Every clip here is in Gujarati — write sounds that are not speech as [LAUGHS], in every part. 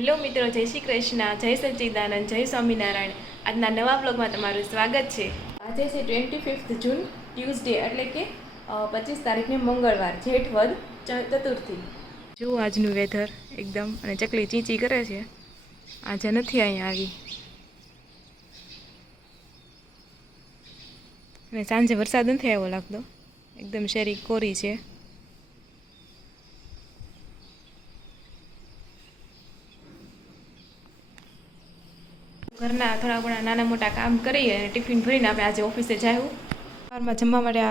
હેલો મિત્રો, જય શ્રી કૃષ્ણ, જય સચ્ચિદાનંદ, જય સ્વામિનારાયણ. આજના નવા બ્લોગમાં તમારું સ્વાગત છે. આજે છે ટ્વેન્ટી ફિફ્થ જૂન ટ્યુઝડે એટલે કે પચીસ તારીખને મંગળવાર જેઠ વદ ચતુર્થી. જુઓ આજનું વેધર એકદમ, અને ચકલી ચીંચી કરે છે. આજે નથી અહીંયા આવી. અને સાંજે વરસાદ નથી આવ્યો લાગતો. એકદમ શેરી કોરી છે. ઘરના થોડા ઘણા નાના મોટા કામ કરી અને ટિફિન ભરીને આપણે આજે ઓફિસે જાયું સવારમાં જમવા માટે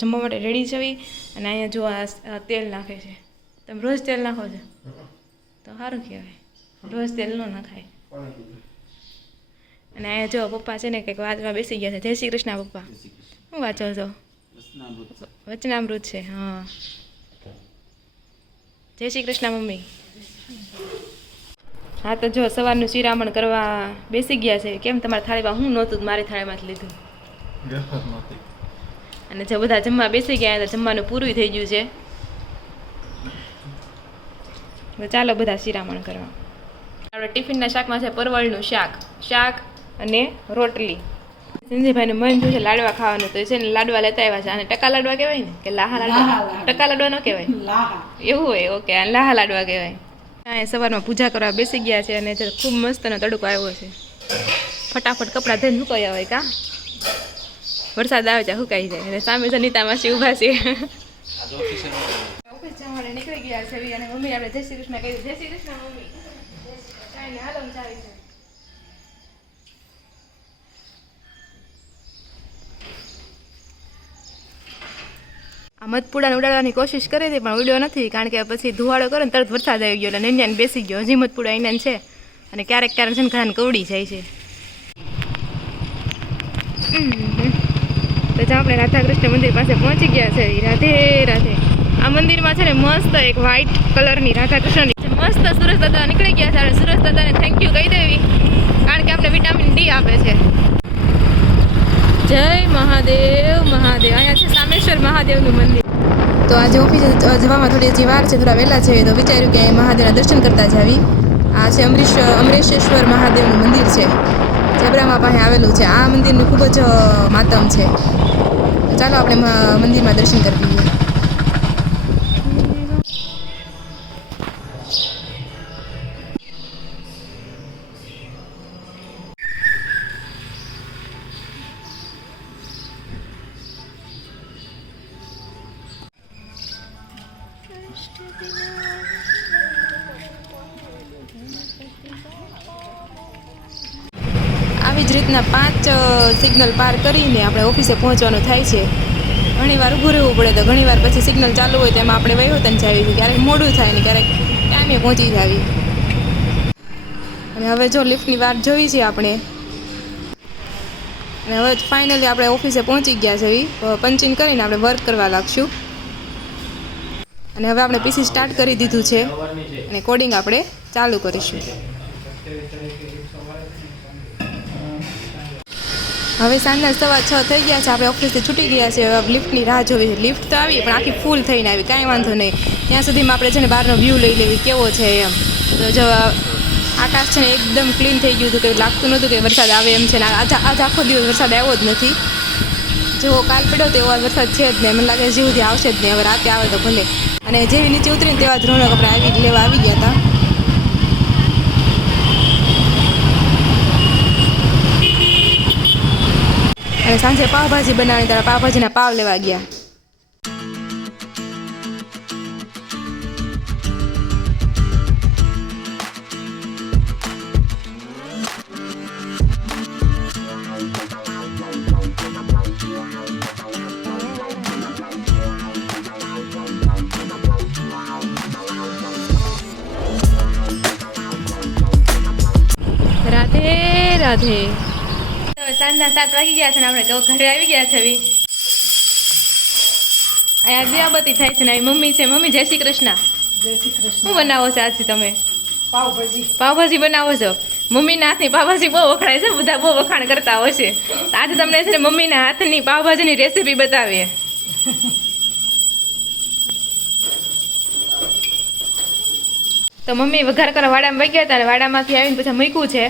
જમવા માટે રેડી જવી અને અહીંયા જો આ તેલ નાખે છે. તમે રોજ તેલ નાખો છો? તો સારું કહેવાય. રોજ તેલ ન નાખાય. અને અહીંયા જો પપ્પા છે ને કંઈક વાંચવા બેસી ગયા છે. જય શ્રી કૃષ્ણ પપ્પા. શું વાંચો છો. વચનામૃત છે હા. જય શ્રી કૃષ્ણ મમ્મી. હા તો જો સવારનું શિરામણ કરવા બેસી ગયા છે કેમ તમારા થાળીમાં હું નહોતું મારી થાળીમાંથી લીધું. અને જો બધા જમવા બેસી ગયા તો જમવાનું પૂરું થઈ ગયું છે. તો ચાલો બધા શિરામણ કરવા. આપણે ટિફિનના શાકમાં છે પરવળનું શાક શાક અને રોટલી. સંજયભાઈને મન થયું છે લાડવા ખાવાનું તો એ છે ને લાડવા લેતા આવ્યા છે. અને ટકા લાડવા કહેવાય ને કે લાહા લાડવા? ટકા લાડવા ન કહેવાય? એવું હોય ઓકે લાહા લાડવા કહેવાય. અહીંયા સવારમાં પૂજા કરવા બેસી ગયા છે અને ખૂબ મસ્તનો તડકો આવ્યો છે. ફટાફટ કપડાં ધોઈને સુકાયા હોય કા વરસાદ આવે ત્યાં સુકાઈ જાય અને સામે સનિતા માસી ઊભા છે. નીકળી ગયા છે મમ્મી આપણે જય શ્રી કૃષ્ણ કહ્યું. જય શ્રી કૃષ્ણ મમ્મી કાંઈ નહીં હાલો ચાલી છે આ મધપુડાને ઉડાડવાની કોશિશ કરી છે પણ ઉડ્યો નથી, કારણ કે પછી ધુવાડો કરે ને તરત વરસાદ આવી ગયો, એટલે નૈન્યાને બેસી ગયો. હજી મધપુડા અહીંયા છે. અને ક્યારેક ક્યારેક છે ને ઘાને કવડી જાય છે. તો જ્યાં આપણે રાધાકૃષ્ણ મંદિર પાસે પહોંચી ગયા છે. રાધે રાધે. આ મંદિરમાં છે ને મસ્ત એક વ્હાઈટ કલરની રાધાકૃષ્ણની. મસ્ત સુરજ દાદા નીકળી ગયા છે. અને સુરજ દાદાને થેન્ક યુ કહી દેવી, કારણ કે આપણે વિટામિન ડી આપે છે. જય મહાદેવ મહાદેવ. અહીંયા છે સામેશ્વર મહાદેવનું મંદિર. તો આજે ઓફિસ જવામાં થોડી હજી વાર છે, થોડા વહેલા છે, તો વિચાર્યું કે મહાદેવના દર્શન કરતા જાવી આ છે અમરીશ, અમરેશેશ્વર મહાદેવનું મંદિર છે ઝબરામાં પાસે આવેલું છે. આ મંદિરનું ખૂબ જ માતમ છે. ચાલો આપણે મંદિરમાં દર્શન કરી લઈએ. જ રીતના પાંચ સિગ્નલ પાર કરીને આપણે ઓફિસે પહોંચવાનું થાય છે. ઘણીવાર ઊભું રહેવું પડે તો ઘણીવાર પછી સિગ્નલ ચાલુ હોય તેમાં આપણે વહીવટન જાવી છે. ક્યારેક મોડું થાય ને ક્યારેક ટાઈમે પહોંચી જાવી. અને હવે જો લિફ્ટની વાત જોઈ છે આપણે. અને હવે ફાઇનલી આપણે ઓફિસે પહોંચી ગયા છે. પંચિંગ કરીને આપણે વર્ક કરવા લાગશું. અને હવે આપણે પીસી સ્ટાર્ટ કરી દીધું છે. અને કોડિંગ આપણે ચાલુ કરીશું. હવે સાંજના સવા છ થઈ ગયા છે. આપણે ઓફિસથી છૂટી ગયા છે લિફ્ટની રાહ જોવી છે. લિફ્ટ તો આવી, પણ આખી ફૂલ થઈને આવી. કાંઈ વાંધો નહીં. ત્યાં સુધીમાં આપણે છે ને બહારનો વ્યૂ લઈ લેવી. કેવો છે એમ. તો જો આકાશ છે ને એકદમ ક્લીન થઈ ગયું હતું. કે લાગતું નહોતું કે વરસાદ આવે એમ છે ને. આજ આજ આખો દિવસ વરસાદ આવ્યો જ નથી. જેવો કાલ પડ્યો તેવો વરસાદ છે જ નહીં. મને લાગે સુધી આવશે જ નહીં. હવે રાતે આવે તો ભલે. અને જેવી નીચે ઉતરીને તેવા ધ્રોણો કપડાં આવી, લેવા આવી ગયા હતા. અને સાંજે પાવભાજી બનાવવાની ત્યારે પાવભાજીના પાવ લેવા ગયા રાધે રાધે તો સાંજના સાત વાગી ગયા છે ને આપણે તો ઘરે આવી ગયા છે. અહીંયા દિયાબતી થાય છે ને મમ્મી છે. મમ્મી જય શ્રી કૃષ્ણ. જય શ્રી કૃષ્ણ. શું બનાવો છો આજથી તમે? પાવભાજી. પાવભાજી બનાવો છો? મમ્મીના હાથની પાવભાજી બહુ વખણાય છે. બધા બહુ વખાણ કરતા હોય છે. આજે તમને છે ને મમ્મીના હાથની પાવભાજીની રેસીપી બતાવીએ. તો મમ્મી વઘાર કરવા વાડામાં વહી ગયા હતા અને વાડામાંથી આવીને પછી મૂક્યું છે.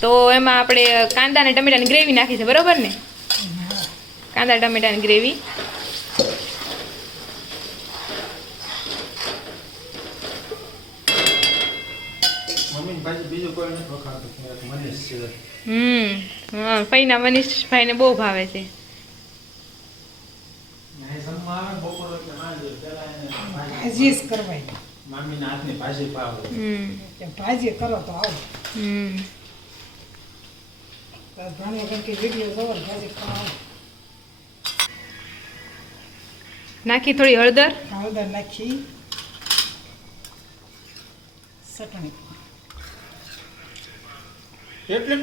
તો એમાં આપણે કાંદા અને ટમેટાની ગ્રેવી નાખી છે બરોબર ને? કાંદા ટમેટાની ગ્રેવી. મમ્મી પાછી બીજું કોઈ નથી વખાણતું એક મનીષ છે. હમ હા ફઈના મનીષભાઈને બહુ ભાવે છે. કરવાય મામીના હાથની ભાજી ભાવે. ભાજી કરો તો આવો. ઘણી ઘણી વીડિયો જોવો ને ભાજી ખાવા નાખી થોડી હળદર? હળદર નાખી. ચટણી. એટલે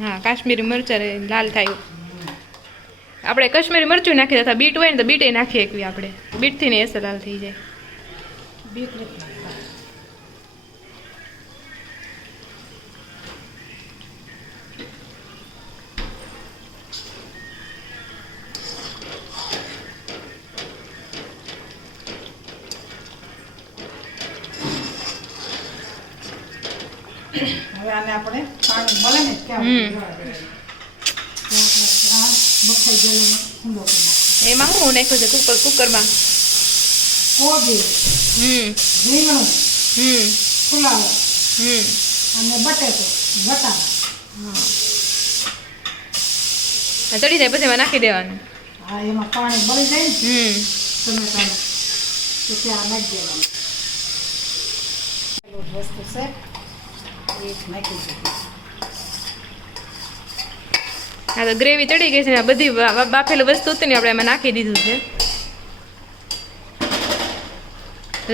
હા કાશ્મીરી મરચાં લાલ થાય. આપણે કાશ્મીરી મરચું નાખી અથવા બીટ હોય ને તો બીટે નાખી એકવી આપણે. બીટથી ને એસે લાલ થઈ જાય. બીટ હવે આને આપણે પાણી મળે ને ત્યાં એમાં શું નાખ્યું છે કુકર કુકરમાં કોબી હમ. રીંગણું હમ. ફુલાવર હમ. અને બટેટો વટાણા આ ચડી જાય પછી એમાં નાખી દેવાનું. હા એમાં પાણી બળી જાય ને હમ. ટમેટાનું તો ત્યાં નાખી દેવાનું. વસ્તુ છે નાખી દીધું હા તો ગ્રેવી ચડી ગઈ છે ને આ બધી બાફેલી વસ્તુ હતી ને આપણે એમાં નાખી દીધું છે.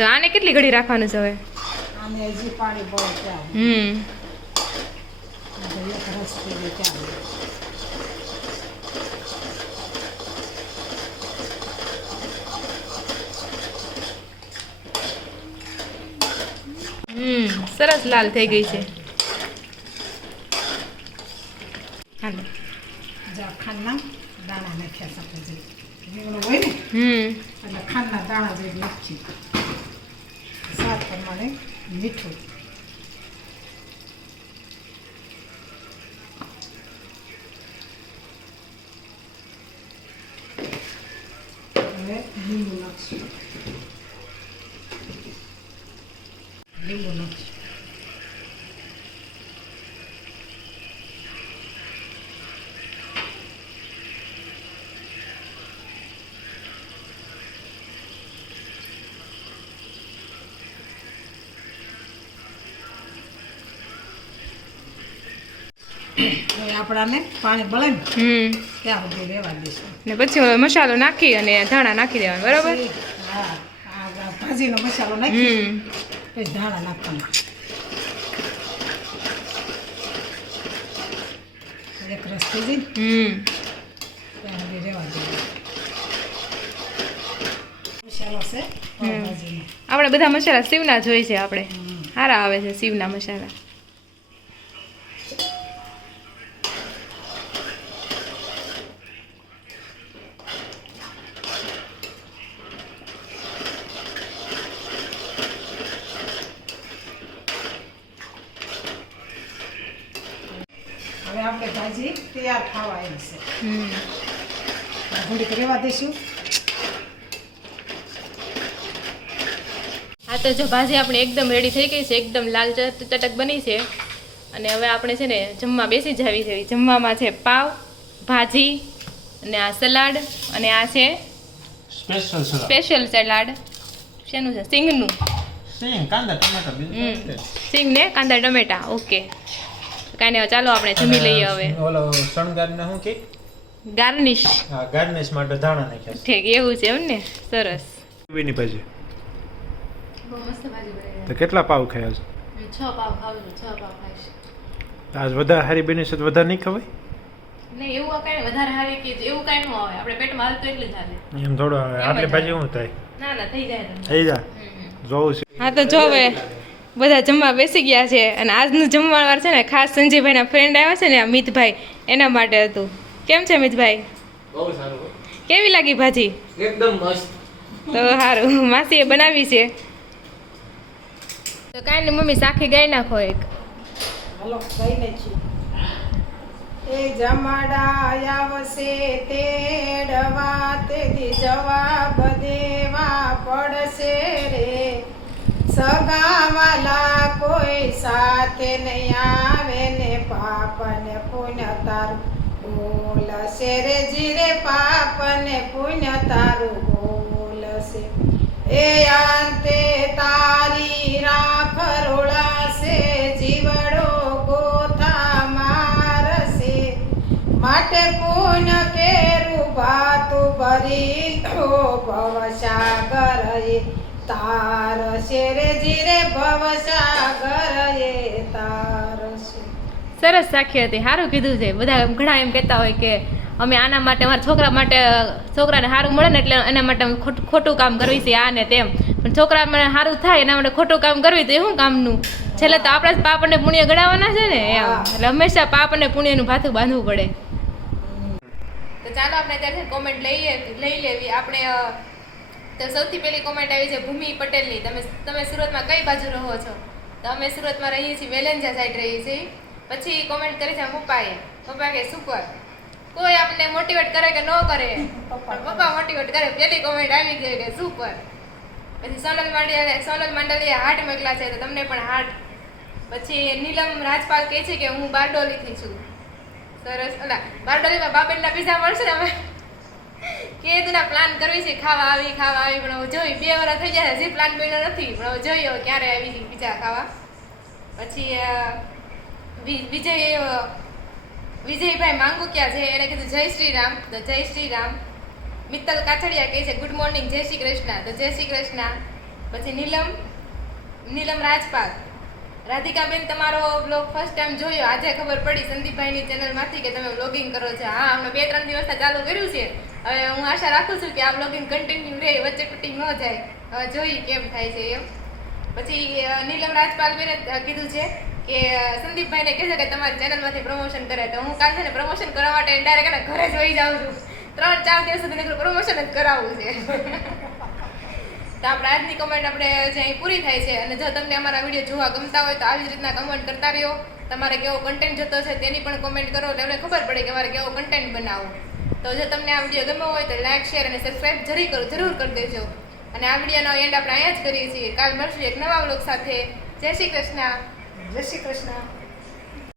આને કેટલી ઘડી રાખવાનું છે હવે? હમ સરસ લાલ થઈ ગઈ છે. એટલે ખાંડના દાણા જે નાખી સ્વાદ પ્રમાણે મીઠું હવે લીંબુ નાખશું આપણાને પાણી બળે ને ત્યાં સુધી રહેવા દઈશું ને પછી હવે મસાલો નાખી અને ધાણા નાખી દેવાનું બરાબર? હા ભાજીનો મસાલો નાખી પછી ધાણા નાખવાના. એક રસ થઈ જાય ત્યાં સુધી રહેવા દઈએ મસાલો છે આપણે બધા મસાલા શિવના જોઈ છે આપણે. સારા આવે છે શિવના મસાલા. આપણે ભાજી તૈયાર ખાવા આવી છે. હમ. ઘડીક રહેવા દઈશું હા તો જો ભાજી આપણે એકદમ રેડી થઈ ગઈ છે એકદમ લાલ ચટક બની છે. અને હવે આપણે છે ને જમવા બેસી જવી છે. જમવામાં છે પાવ ભાજી અને આ સલાડ અને આ છે સ્પેશિયલ સલાડ. Special salad. શેનું છે? સિંગનું. સિંગ કાંદા ટમેટા. સિંગ ને કાંદા ટમેટા. ઓકે. કાંઈ નહીં ચાલો આપણે જમી લઈએ હવે. ઓલો શણગારને શું કે? ગાર્નિશ. હા ગાર્નિશ માટે ધાણા નાખ્યા ઠીક એવું છે એમ ને સરસ. છે ભાજી? બહુ મસ્ત ભાજી તો કેટલા પાવ ખાયા છે? છ પાવ ખાવું છ પાવ ખાઈશ આજ વધારે હારી બની છે તો વધારે નહીં ખવાય? નહીં એવું કાંઈ વધારે હારી કે એવું કાંઈ ન આવે. આપણે પેટમાં હાલતું એટલું જ હાલે. એમ થોડું આવે. આટલી ભાજી શું થાય? ના ના થઈ જાય થઈ જા જોવું છે. હા તો જો હવે બધા જમવા બેસી ગયા છે અને આજનું જમવાવાર છે ને ખાસ સંજયભાઈના ફ્રેન્ડ આવ્યા છે ને આ મિતભાઈ એના માટે હતું. કેમ છે અમિતભાઈ બહુ સારું કેવી લાગી ભાજી? એકદમ મસ્ત. તો સારું માસીએ બનાવી છે. તો કાંઈ નહીં મમ્મી સાખી ગાઈ નાખો એક. હાલો કઈ નાખી એ જમાડા આવશે તેડવા તેથી જવાબ દેવા પડશે રે. સગાવાલા કોઈ સાથે નહીં આવે ને પાપ ને પુણ્ય તારું બોલશે રે જીરે પાપ ને પુણ્ય તારું બોલશે, એ અંતે તારી રાખ રોળાશે, જીવડો ગોથા મારશે. માટે પુણ્ય કેરું, ભાતું ભરી સાગર ભવસાગર એ શેરે જીરે ભવસાગર એ તાર સરસ સાખી હતી સારું કીધું છે. બધા એમ ઘણા એમ કહેતા હોય કે અમે આના માટે અમારા છોકરા માટે છોકરાને સારું મળે ને એટલે એના માટે અમે ખોટું કામ કરવી છે આ ને તેમ. પણ છોકરા મને સારું થાય એના માટે ખોટું કામ કરવી તો એ શું કામનું? છેલ્લે તો આપણે જ પાપ અને પુણ્ય ગણાવવાના છે ને એટલે હંમેશા પાપ અને પુણ્યનું ભાથું બાંધવું પડે. તો ચાલો આપણે અત્યારે કોમેન્ટ લઈએ લઈ લેવી. આપણે તો સૌથી પહેલી કોમેન્ટ આવી છે ભૂમિ પટેલની તમે તમે સુરતમાં કઈ બાજુ રહો છો? તો અમે સુરતમાં રહીએ છીએ વેલેન્જા સાઈડ રહીએ છીએ. પછી કોમેન્ટ કરી છે પપ્પાએ. પપ્પા કે સુપર કોઈ આપણને મોટિવેટ કરે કે ન કરે? પપ્પા મોટિવેટ કરે. પહેલી કોમેન્ટ આવી ગઈ કે સુપર પછી સોનલ માંડલિયા સોનલ માંડલિયા હાર્ટ મોકલા છે તો તમને પણ હાર્ટ પછી નીલમ રાજપાલ કહે છે કે હું બારડોલીથી છું. સરસ. અલા બારડોલીમાં બાબેનના પીઝા મળશે ને અમે? કેદના પ્લાન કરવી છે, ખાવા આવી ખાવા આવી, પણ હવે જોઈ, બે વર્ષ થઈ ગયા હજી પ્લાન બન્યો નથી, પણ હવે જોઈએ ક્યારે આવી છે બીજા ખાવા. પછી વિજય વિજયભાઈ માંગુ ક્યાં છે, એને કીધું, જય શ્રી રામ તો જય શ્રી રામ મિત્તલ કાછડિયા કહે છે ગુડ મોર્નિંગ જય શ્રી કૃષ્ણ. તો જય શ્રી કૃષ્ણ. પછી નીલમ નીલમ રાજપાલ. રાધિકાબેન, તમારો બ્લોગ ફર્સ્ટ ટાઈમ જોયો. આજે ખબર પડી સંદીપભાઈની ચેનલમાંથી કે તમે વ્લોગિંગ કરો છો. હા અમે બે ત્રણ દિવસથી ચાલુ કર્યું છે. હવે હું આશા રાખું છું કે આ બ્લોગિંગ કન્ટિન્યુ રહે, વચ્ચે કુટી ન જાય. જોઈ કેમ થાય છે એમ. પછી નીલમ રાજપાલ બેને કીધું છે કે સંદીપભાઈને કહે છે કે તમારી ચેનલમાંથી પ્રમોશન કરે. તો હું કાલ છે ને પ્રમોશન કરવા માટે ડાયરેક્ટ ઘરે જ વહી જાઉં છું. ત્રણ ચાર દિવસ સુધી પ્રમોશન જ કરાવવું છે. [LAUGHS] તો આપણે આજની કમેન્ટ આપણે જે અહીં પૂરી થાય છે અને જો તમને અમારા વીડિયો જોવા ગમતા હોય તો આવી જ રીતના કમેન્ટ કરતા રહ્યો. તમારે કેવો કન્ટેન્ટ જતો છે તેની પણ કોમેન્ટ કરો એટલે અમને ખબર પડે કે મારે કેવો કન્ટેન્ટ બનાવો તો જો તમને આ વીડિયો ગમ્યો હોય તો લાઇક શેર અને સબસ્ક્રાઇબ જરૂર કરો જરૂર કરી દેજો. અને આ વિડીયોનો એન્ડ આપણે અહીંયા જ કરીએ છીએ. કાલ મળશું એક નવા વ્લોગ સાથે. જય શ્રી કૃષ્ણ. જય શ્રી કૃષ્ણ.